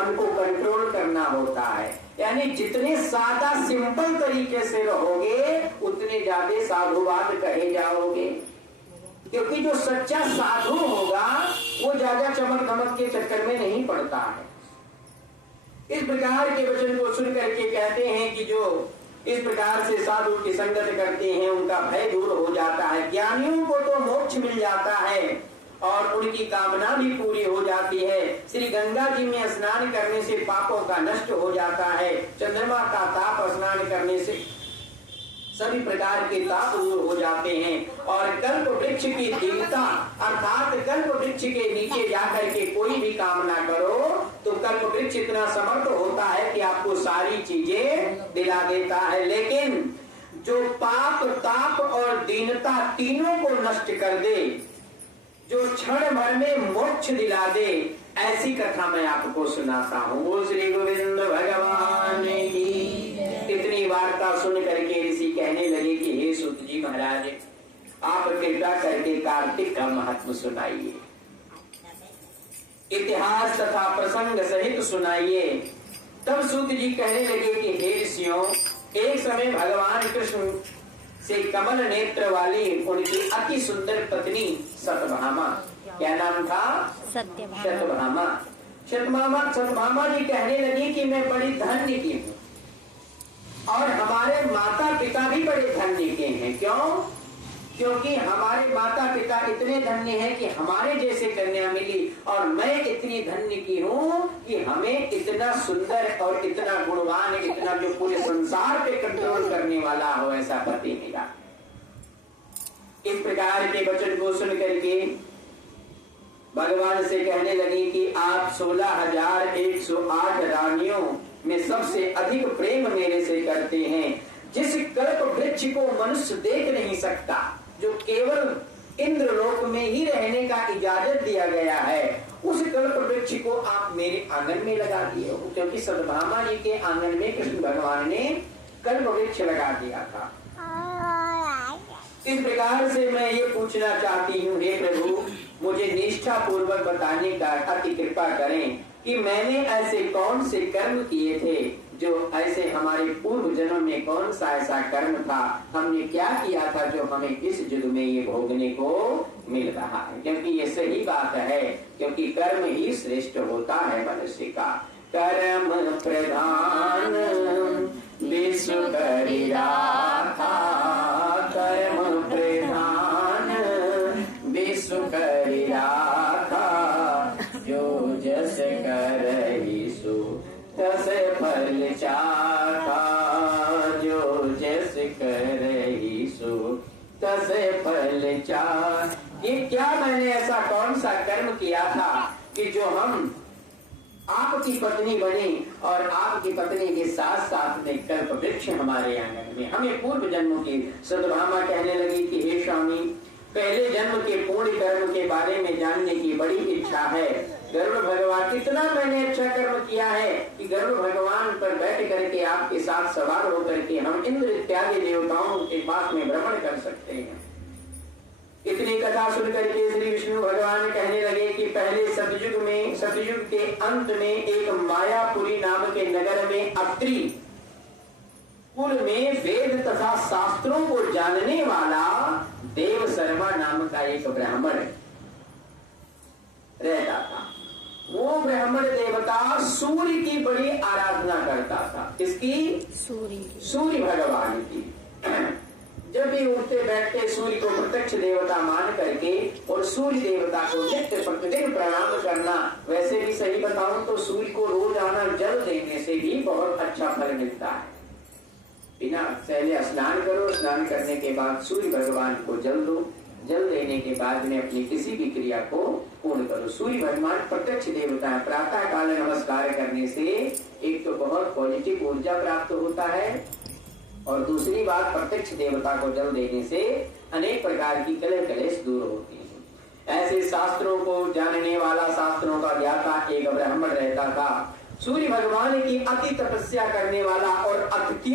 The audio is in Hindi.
मन को कंट्रोल करना होता है। यानी जितने सादा सिंपल तरीके से रहोगे उतने ज्यादा साधुवाद कहे जाओगे, क्योंकि जो सच्चा साधु होगा वो ज्यादा चमक धमक के चक्कर में नहीं पड़ता है। इस प्रकार के वचन को सुन करके कहते हैं कि जो इस प्रकार से साधु की संगत करते हैं उनका भय दूर हो जाता है। ज्ञानियों को तो मोक्ष मिल जाता है और उनकी कामना भी पूरी हो जाती है। श्री गंगा जी में स्नान करने से पापों का नष्ट हो जाता है। चंद्रमा का ताप स्नान करने से सभी प्रकार के ताप दूर हो जाते हैं। और कल्प वृक्ष की दिव्यता अर्थात कल्प वृक्ष के नीचे जाकर के कोई भी कामना करो तो कल्प वृक्ष इतना समर्थ होता है कि आपको सारी चीजें दिला देता है। लेकिन जो पाप ताप और दीनता तीनों को नष्ट कर दे, जो क्षण भर में मोक्ष दिला दे, ऐसी कथा मैं आपको सुनाता हूँ। श्री गोविंद भगवान की। इतनी वार्ता सुन करके ऋषि कहने लगे कि हे सूत जी महाराज, आप कृपा करके कार्तिक का महत्व सुनाइए, इतिहास तथा प्रसंग सहित सुनाइए। तब सूत जी कहने लगे कि हे ऋषियों, एक समय भगवान कृष्ण से कमल नेत्र वाली उनकी अति सुंदर पत्नी सत्यभामा, क्या नाम था? सत्यभामा। सत्यभामा जी कहने लगी कि मैं बड़ी धन्य की हूँ और हमारे माता पिता भी बड़े धन्य के हैं। क्यों? क्योंकि हमारे माता पिता इतने धन्य हैं कि हमारे जैसे कन्या मिली, और मैं इतनी धन्य की हूँ कि हमें इतना सुंदर और इतना गुणवान, इतना जो पूरे संसार पे कंट्रोल करने वाला हो ऐसा पति मिला। इस प्रकार के वचन को सुन करके भगवान से कहने लगी कि आप 16,108 रानियों में सबसे अधिक प्रेम मेरे से करते हैं। जिस कल्प वृक्ष को मनुष्य देख नहीं सकता, जो केवल इंद्र लोक में ही रहने का इजाजत दिया गया है, उस कल्प वृक्ष को आप मेरे आंगन में लगा दिए हो। क्योंकि सत्यभामा जी के आंगन में कृष्ण भगवान ने कल्प वृक्ष लगा दिया था। इस प्रकार से मैं ये पूछना चाहती हूँ, हे प्रभु, मुझे निष्ठा पूर्वक बताने का अति कृपा करें कि मैंने ऐसे कौन से कर्म किए थे, जो ऐसे हमारे पूर्व जन्म में कौन सा ऐसा कर्म था, हमने क्या किया था जो हमें इस युग में ये भोगने को मिल रहा है। क्योंकि ये सही बात है, क्योंकि कर्म ही श्रेष्ठ होता है मनुष्य का। कर्म प्रधान विश्व करिराखा, कर्म प्रधान विश्व करिराखा, जो जस करहि सो तस फल चाखा, जो जस करहि सो तस फल चाखा। ये क्या मैंने ऐसा कौन सा कर्म किया था कि जो हम आपकी पत्नी बने और आपकी पत्नी के साथ साथ में कल्प वृक्ष हमारे आंगन में। हमें पूर्व जन्म की सत्यभामा कहने लगी कि हे स्वामी, पहले जन्म के पूर्ण कर्म के बारे में जानने की बड़ी इच्छा है। गरुड़ भगवान, इतना मैंने अच्छा कर्म किया है कि गरुड़ भगवान पर बैठ करके आपके साथ सवार होकर के हम इंद्र इत्यादि देवताओं के पास में भ्रमण कर सकते हैं। इतनी कथा सुनकर के श्री विष्णु भगवान कहने लगे कि पहले सतयुग के अंत में एक मायापुरी नाम के नगर में अत्रि कुल में वेद तथा शास्त्रों को जानने वाला देव शर्मा नाम का एक ब्राह्मण रहता था। वो ब्राह्मण देवता सूर्य की बड़ी आराधना करता था। किसकी? सूर्य भगवान की। जब भी उठते बैठते सूर्य को प्रत्यक्ष देवता मान करके और सूर्य देवता को नित्य प्रतिदिन प्रणाम करना। वैसे भी सही बताऊं तो सूर्य को रोजाना जल देने से भी बहुत अच्छा फल मिलता है। बिना पहले स्नान करो, स्नान करने के बाद सूर्य भगवान को जल दो, जल देने के बाद में अपनी किसी भी क्रिया को पूर्ण करो। सूर्य भगवान प्रत्यक्ष देवता है। प्रातः काल नमस्कार करने से एक तो बहुत पॉजिटिव ऊर्जा प्राप्त होता है और दूसरी बात प्रत्यक्ष देवता को जल देने से अनेक प्रकार की कलह कलेश दूर होती है। ऐसे शास्त्रों को जानने वाला, शास्त्रों का ज्ञाता एक ब्राह्मण रहता था। सूर्य भगवान की अति तपस्या करने वाला और अति